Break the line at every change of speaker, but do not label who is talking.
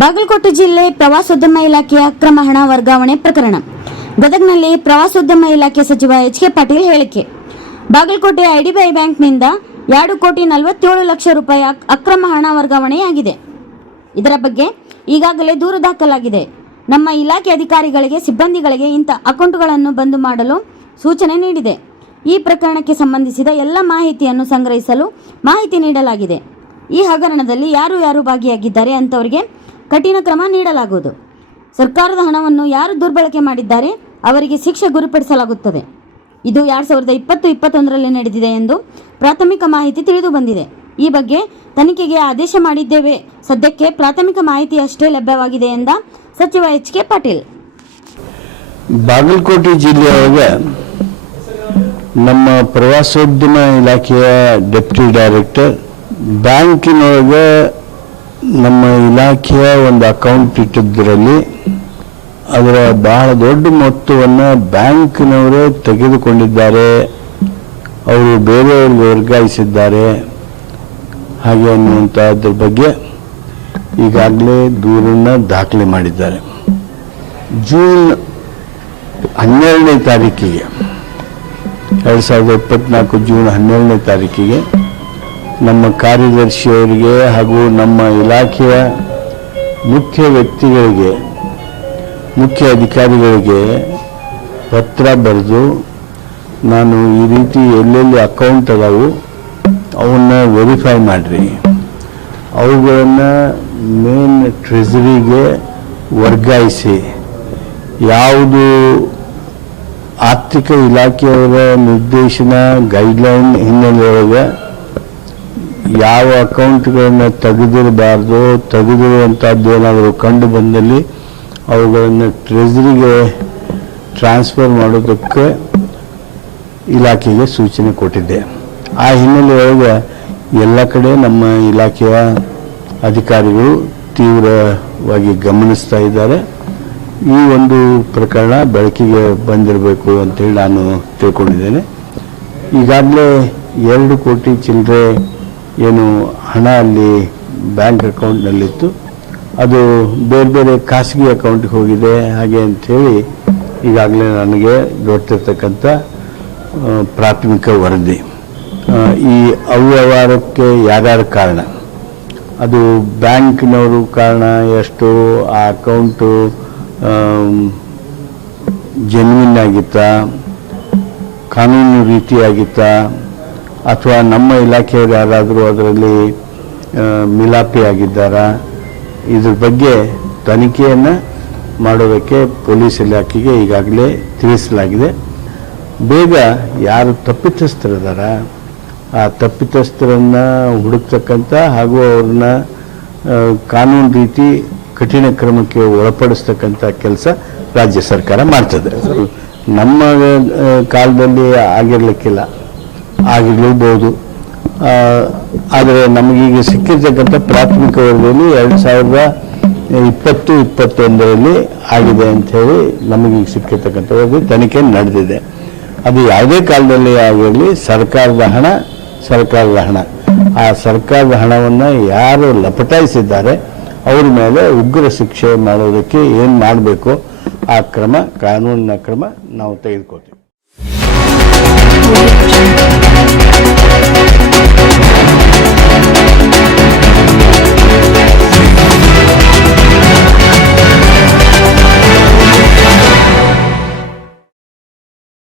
ಬಾಗಲಕೋಟೆ ಜಿಲ್ಲೆ ಪ್ರವಾಸೋದ್ಯಮ ಇಲಾಖೆಯ ಅಕ್ರಮ ಹಣ ವರ್ಗಾವಣೆ ಪ್ರಕರಣ. ಗದಗ್ನಲ್ಲಿ ಪ್ರವಾಸೋದ್ಯಮ ಇಲಾಖೆ ಸಚಿವ ಎಚ್ ಕೆ ಪಾಟೀಲ್ ಹೇಳಿಕೆ. ಬಾಗಲಕೋಟೆ ಐಡಿಬಿಐ ಬ್ಯಾಂಕ್ನಿಂದ ಎರಡು ಕೋಟಿ ನಲವತ್ತೇಳು ಲಕ್ಷ ರೂಪಾಯಿ ಅಕ್ರಮ ಹಣ ವರ್ಗಾವಣೆಯಾಗಿದೆ. ಇದರ ಬಗ್ಗೆ ಈಗಾಗಲೇ ದೂರು ದಾಖಲಾಗಿದೆ. ನಮ್ಮ ಇಲಾಖೆ ಅಧಿಕಾರಿಗಳಿಗೆ, ಸಿಬ್ಬಂದಿಗಳಿಗೆ ಇಂಥ ಅಕೌಂಟ್ಗಳನ್ನು ಬಂದ್ ಮಾಡಲು ಸೂಚನೆ ನೀಡಿದೆ. ಈ ಪ್ರಕರಣಕ್ಕೆ ಸಂಬಂಧಿಸಿದ ಎಲ್ಲ ಮಾಹಿತಿಯನ್ನು ಸಂಗ್ರಹಿಸಲು ಮಾಹಿತಿ ನೀಡಲಾಗಿದೆ. ಈ ಹಗರಣದಲ್ಲಿ ಯಾರು ಯಾರು ಭಾಗಿಯಾಗಿದ್ದಾರೆ ಅಂತವರಿಗೆ ಕಠಿಣ ಕ್ರಮ ನೀಡಲಾಗುವುದು. ಸರ್ಕಾರದ ಹಣವನ್ನು ಯಾರು ದುರ್ಬಳಕೆ ಮಾಡಿದ್ದಾರೆ ಅವರಿಗೆ ಶಿಕ್ಷೆ ಗುರಿಪಡಿಸಲಾಗುತ್ತದೆ. ಇದು ಎರಡ್ ಸಾವಿರದ ಇಪ್ಪತ್ತು, ಇಪ್ಪತ್ತೊಂದರಲ್ಲಿ ನಡೆದಿದೆ ಎಂದು ಪ್ರಾಥಮಿಕ ಮಾಹಿತಿ ತಿಳಿದು ಬಂದಿದೆ. ಈ ಬಗ್ಗೆ ತನಿಖೆಗೆ ಆದೇಶ ಮಾಡಿದ್ದೇವೆ. ಸದ್ಯಕ್ಕೆ ಪ್ರಾಥಮಿಕ ಮಾಹಿತಿ ಅಷ್ಟೇ ಲಭ್ಯವಾಗಿದೆ ಎಂದ ಸಚಿವ ಎಚ್ ಕೆ ಪಾಟೀಲ್.
ಬಾಗಲಕೋಟೆ ಜಿಲ್ಲೆಯೊಳಗೆ ನಮ್ಮ ಪ್ರವಾಸೋದ್ಯಮ ಇಲಾಖೆಯ ಡೆಪ್ಟಿ ಡೈರೆಕ್ಟರ್ ಬ್ಯಾಂಕಿನೊಳಗೆ ನಮ್ಮ ಇಲಾಖೆಯ ಒಂದು ಅಕೌಂಟ್ ಇಟ್ಟಿದ್ದರಲ್ಲಿ ಅದರ ಬಹಳ ದೊಡ್ಡ ಮೊತ್ತವನ್ನು ಬ್ಯಾಂಕ್ನವರೇ ತೆಗೆದುಕೊಂಡಿದ್ದಾರೆ. ಅವರು ಬೇರೆಯವ್ರಿಗೆ ವರ್ಗಾಯಿಸಿದ್ದಾರೆ. ಹಾಗೆ ಅನ್ನುವಂಥದ್ರ ಬಗ್ಗೆ ಈಗಾಗಲೇ ದೂರನ್ನು ದಾಖಲೆ ಮಾಡಿದ್ದಾರೆ. ಜೂನ್ ಹನ್ನೆರಡನೇ ತಾರೀಕಿಗೆ, ಎರಡು ಸಾವಿರದ ಇಪ್ಪತ್ನಾಲ್ಕು ಜೂನ್ ಹನ್ನೆರಡನೇ ತಾರೀಕಿಗೆ ನಮ್ಮ ಕಾರ್ಯದರ್ಶಿಯವರಿಗೆ ಹಾಗೂ ನಮ್ಮ ಇಲಾಖೆಯ ಮುಖ್ಯ ವ್ಯಕ್ತಿಗಳಿಗೆ, ಮುಖ್ಯ ಅಧಿಕಾರಿಗಳಿಗೆ ಪತ್ರ ಬರೆದು ನಾನು ಈ ರೀತಿ ಎಲ್ಲೆಲ್ಲಿ ಅಕೌಂಟ್ ಅದಾವು ಅವನ್ನ ವೆರಿಫೈ ಮಾಡಿರಿ. ಅವುಗಳನ್ನು ಮೇನ್ ಟ್ರೆಜರಿಗೆ ವರ್ಗಾಯಿಸಿ, ಯಾವುದು ಆರ್ಥಿಕ ಇಲಾಖೆಯವರ ನಿರ್ದೇಶನ ಗೈಡ್ಲೈನ್ ಹಿನ್ನೆಲೆಯೊಳಗೆ ಯಾವ ಅಕೌಂಟ್ಗಳನ್ನು ತೆಗೆದಿರಬಾರ್ದು, ತೆಗೆದಿರುವಂಥದ್ದು ಏನಾದರೂ ಕಂಡು ಬಂದಲ್ಲಿ ಅವುಗಳನ್ನು ಟ್ರೆಜರಿಗೆ ಟ್ರಾನ್ಸ್ಫರ್ ಮಾಡೋದಕ್ಕೆ ಇಲಾಖೆಗೆ ಸೂಚನೆ ಕೊಟ್ಟಿದ್ದೆ. ಆ ಹಿನ್ನೆಲೆಯೊಳಗೆ ಎಲ್ಲ ಕಡೆ ನಮ್ಮ ಇಲಾಖೆಯ ಅಧಿಕಾರಿಗಳು ತೀವ್ರವಾಗಿ ಗಮನಿಸ್ತಾ ಇದ್ದಾರೆ. ಈ ಒಂದು ಪ್ರಕರಣ ಬೆಳಕಿಗೆ ಬಂದಿರಬೇಕು ಅಂತೇಳಿ ನಾನು ತಿಳ್ಕೊಂಡಿದ್ದೇನೆ. ಈಗಾಗಲೇ ಎರಡು ಕೋಟಿ ಚಿಲ್ಲರೆ ಏನು ಹಣ ಅಲ್ಲಿ ಬ್ಯಾಂಕ್ ಅಕೌಂಟ್ನಲ್ಲಿತ್ತು. ಅದು ಬೇರೆ ಬೇರೆ ಖಾಸಗಿ ಅಕೌಂಟ್ಗೆ ಹೋಗಿದೆ, ಹಾಗೆ ಅಂಥೇಳಿ ಈಗಾಗಲೇ ನನಗೆ ದೊಡ್ತಿರ್ತಕ್ಕಂಥ ಪ್ರಾಥಮಿಕ ವರದಿ. ಈ ಅವ್ಯವಹಾರಕ್ಕೆ ಯಾರ್ಯಾರು ಕಾರಣ? ಅದು ಬ್ಯಾಂಕ್ನವರು ಕಾರಣ, ಎಷ್ಟು, ಆ ಅಕೌಂಟು ಜೆನ್ವಿನ್ ಆಗಿತ್ತಾ, ಕಾನೂನು ರೀತಿಯಾಗಿತ್ತಾ ಅಥವಾ ನಮ್ಮ ಇಲಾಖೆಯವರು ಯಾರಾದರೂ ಅದರಲ್ಲಿ ಮಿಲಾಪಿಯಾಗಿದ್ದಾರಾ ಇದ್ರ ಬಗ್ಗೆ ತನಿಖೆಯನ್ನು ಮಾಡೋದಕ್ಕೆ ಪೊಲೀಸ್ ಇಲಾಖೆಗೆ ಈಗಾಗಲೇ ತಿಳಿಸಲಾಗಿದೆ. ಬೇಗ ಯಾರು ತಪ್ಪಿತಸ್ಥರಿದಾರ ಆ ತಪ್ಪಿತಸ್ಥರನ್ನು ಹುಡುಕ್ತಕ್ಕಂಥ ಹಾಗೂ ಅವ್ರನ್ನ ಕಾನೂನು ರೀತಿ ಕಠಿಣ ಕ್ರಮಕ್ಕೆ ಒಳಪಡಿಸ್ತಕ್ಕಂಥ ಕೆಲಸ ರಾಜ್ಯ ಸರ್ಕಾರ ಮಾಡ್ತದೆ. ನಮ್ಮ ಕಾಲದಲ್ಲಿ ಆಗಿರ್ಲಿಕ್ಕಿಲ್ಲ. ಆಗಿರ್ಲೂಬಹುದು ಆದರೆ ನಮಗೀಗ ಸಿಕ್ಕಿರ್ತಕ್ಕಂಥ ಪ್ರಾಥಮಿಕ ವರದಿಯಲ್ಲಿ ಎರಡು ಸಾವಿರದ ಇಪ್ಪತ್ತು, ಇಪ್ಪತ್ತೊಂದರಲ್ಲಿ ಆಗಿದೆ ಅಂತ ಹೇಳಿ ನಮಗೀಗ ಸಿಕ್ಕಿರ್ತಕ್ಕಂಥ ವರದಿ ತನಿಖೆ ನಡೆದಿದೆ. ಅದು ಯಾವುದೇ ಕಾಲದಲ್ಲಿ ಆಗಿರಲಿ, ಸರ್ಕಾರದ ಹಣ ಸರ್ಕಾರದ ಹಣ. ಆ ಸರ್ಕಾರದ ಹಣವನ್ನು ಯಾರು ಲಪಟಾಯಿಸಿದ್ದಾರೆ, ಅವ್ರ ಮೇಲೆ ಉಗ್ರ ಶಿಕ್ಷೆ ಮಾಡೋದಕ್ಕೆ ಏನು ಮಾಡಬೇಕು, ಆ ಕ್ರಮ, ಕಾನೂನಿನ ಕ್ರಮ ನಾವು ತೆಗೆದುಕೊಳ್ತೀವಿ.